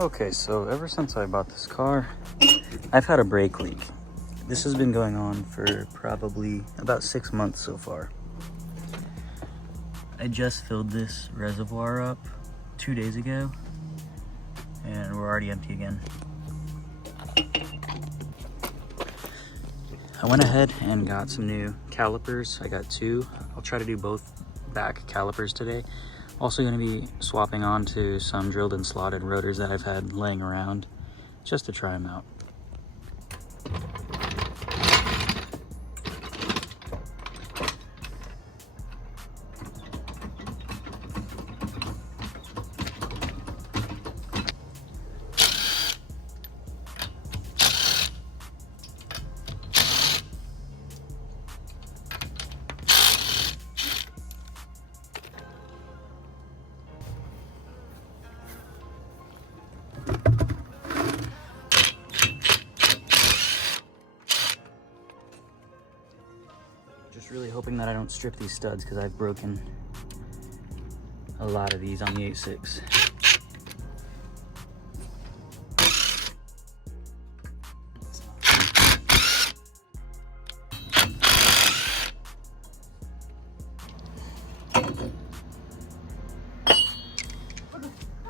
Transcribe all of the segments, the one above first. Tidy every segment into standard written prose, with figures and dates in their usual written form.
Okay, so ever since I bought this car, I've had a brake leak. This has been going on for probably about 6 months so far. I just filled this reservoir up 2 days ago, and we're already empty again. I went ahead and got some new calipers. I got 2. I'll try to do both back calipers today. Also going to be swapping onto some drilled and slotted rotors that I've had laying around just to try them out. Just really hoping that I don't strip these studs because I've broken a lot of these on the 8.6.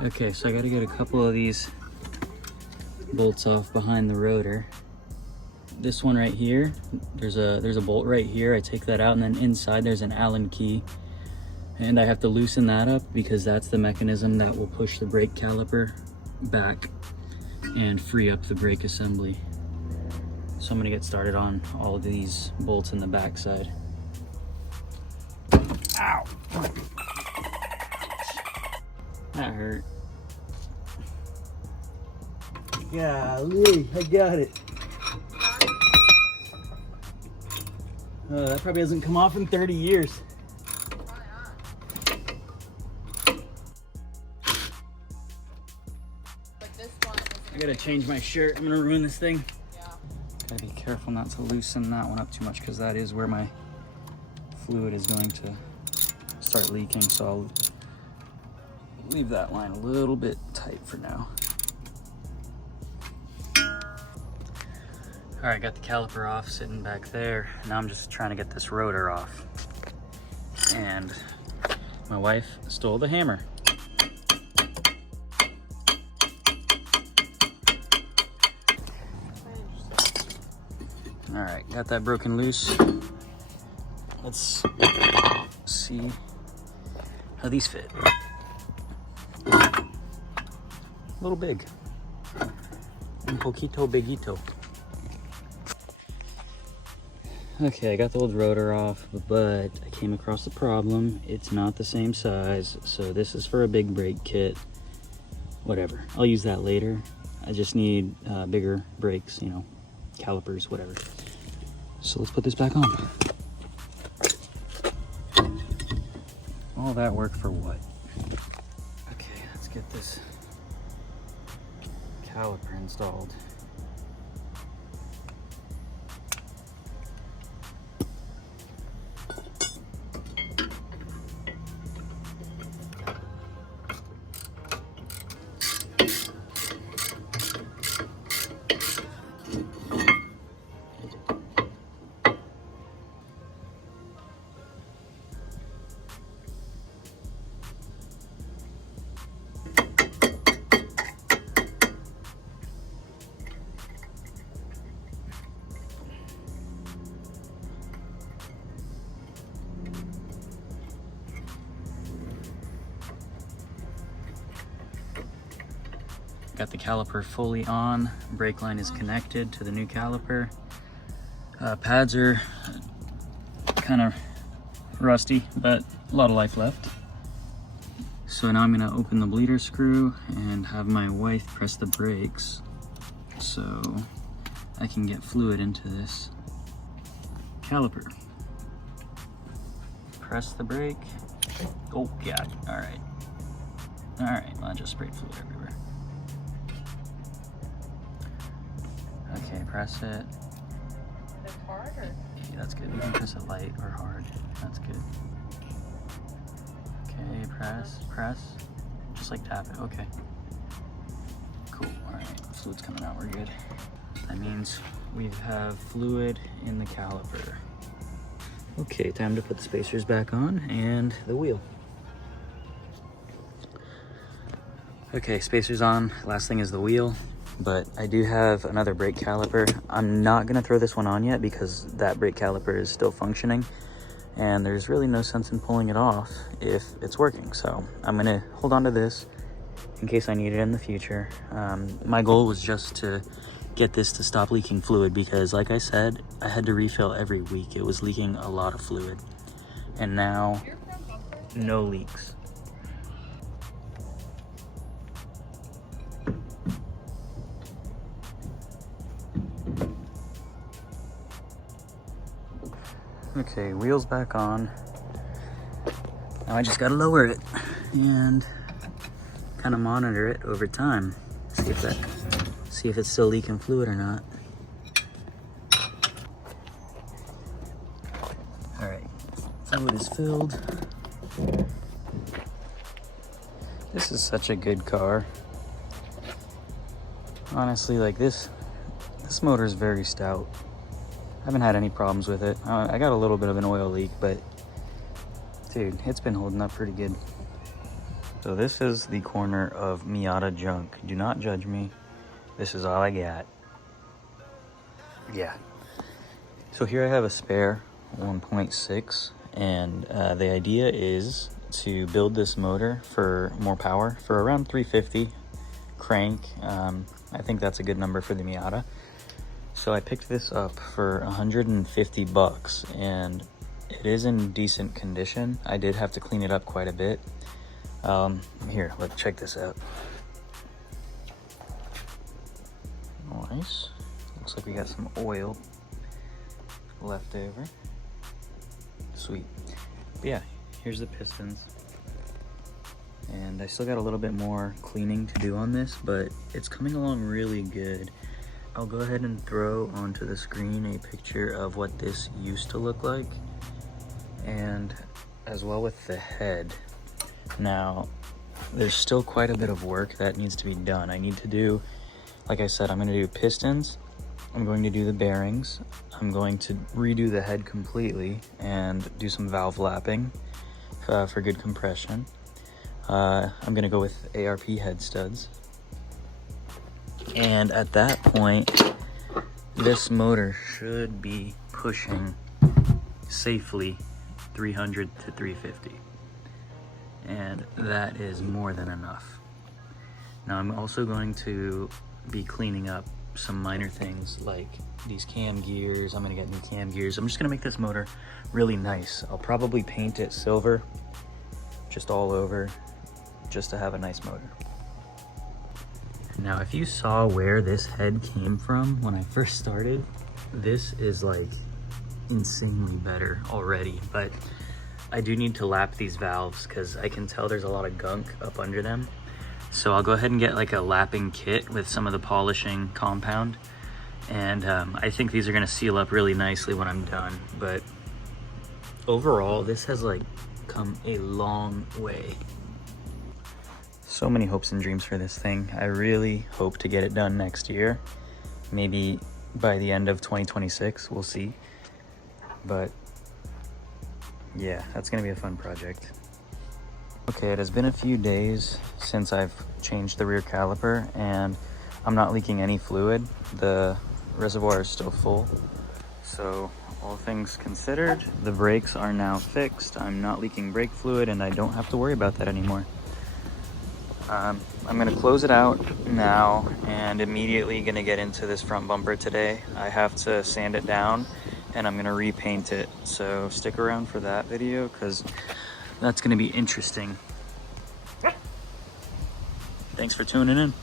Okay, so I got to get a couple of these bolts off behind the rotor. This one right here, there's a bolt right here. I take that out, and then inside there's an Allen key, and I have to loosen that up because that's the mechanism that will push the brake caliper back and free up the brake assembly. So I'm gonna get started on all of these bolts in the back side. Ow! That hurt. Golly, I got it. That probably hasn't come off in 30 years. I gotta change my shirt. I'm gonna ruin this thing. Yeah. Gotta be careful not to loosen that one up too much because that is where my fluid is going to start leaking. So I'll leave that line a little bit tight for now. All right, got the caliper off, sitting back there. Now I'm just trying to get this rotor off. And my wife stole the hammer. All right, got that broken loose. Let's see how these fit. A little big. Un poquito bigito. Okay, I got the old rotor off, but I came across a problem. It's not the same size, so this is for a big brake kit. Whatever, I'll use that later. I just need bigger brakes, you know, calipers, whatever. So let's put this back on. All that work for what? Okay, let's get this caliper installed. Got the caliper fully on. Brake line is connected to the new caliper. Pads are kind of rusty, but a lot of life left. So now I'm gonna open the bleeder screw and have my wife press the brakes so I can get fluid into this caliper. Press the brake. Oh yeah, all right. All right, well, I just sprayed fluid everywhere. Okay, press it. It's hard or? Yeah, that's good. You can press it light or hard. That's good. Okay, press. Just like tap it. Okay. right, fluid's coming out, we're good. That means we have fluid in the caliper. Okay, time to put the spacers back on and the wheel. Okay, spacers on. Last thing is the wheel, but I do have another brake caliper. I'm not gonna throw this one on yet because that brake caliper is still functioning and there's really no sense in pulling it off if it's working. So I'm gonna hold on to this in case I need it in the future. My goal was just to get this to stop leaking fluid because, like I said, I had to refill every week. It was leaking a lot of fluid, and now no leaks. Okay, wheels back on. Now I just gotta lower it and kind of monitor it over time. See if it's still leaking fluid or not. All right, fluid is filled. This is such a good car. Honestly, like this motor is very stout. I haven't had any problems with it. I got a little bit of an oil leak, but dude, it's been holding up pretty good. So this is the corner of Miata junk. Do not judge me. This is all I got. Yeah. So here I have a spare 1.6, and the idea is to build this motor for more power for around 350 crank. I think that's a good number for the Miata. So I picked this up for 150 bucks, and it is in decent condition. I did have to clean it up quite a bit. Here, let's check this out. Nice. Looks like we got some oil left over. Sweet. But yeah, here's the pistons. And I still got a little bit more cleaning to do on this, but it's coming along really good. I'll go ahead and throw onto the screen a picture of what this used to look like, and as well with the head. Now, there's still quite a bit of work that needs to be done. I need to do, like I said, I'm going to do pistons, I'm going to do the bearings, I'm going to redo the head completely and do some valve lapping for good compression. I'm going to go with ARP head studs. And at that point, this motor should be pushing safely 300 to 350. And that is more than enough. Now I'm also going to be cleaning up some minor things like these cam gears. I'm gonna get new cam gears. I'm just gonna make this motor really nice. I'll probably paint it silver, just all over, just to have a nice motor. Now, if you saw where this head came from when I first started, this is like insanely better already, but I do need to lap these valves because I can tell there's a lot of gunk up under them. So I'll go ahead and get like a lapping kit with some of the polishing compound. And I think these are gonna seal up really nicely when I'm done. But overall, this has like come a long way. So many hopes and dreams for this thing. I really hope to get it done next year. Maybe by the end of 2026, we'll see. But yeah, that's gonna be a fun project. Okay, it has been a few days since I've changed the rear caliper and I'm not leaking any fluid. The reservoir is still full. So all things considered, the brakes are now fixed. I'm not leaking brake fluid and I don't have to worry about that anymore. I'm gonna close it out now and immediately gonna get into this front bumper today. I have to sand it down and I'm gonna repaint it. So stick around for that video because that's gonna be interesting. Thanks for tuning in.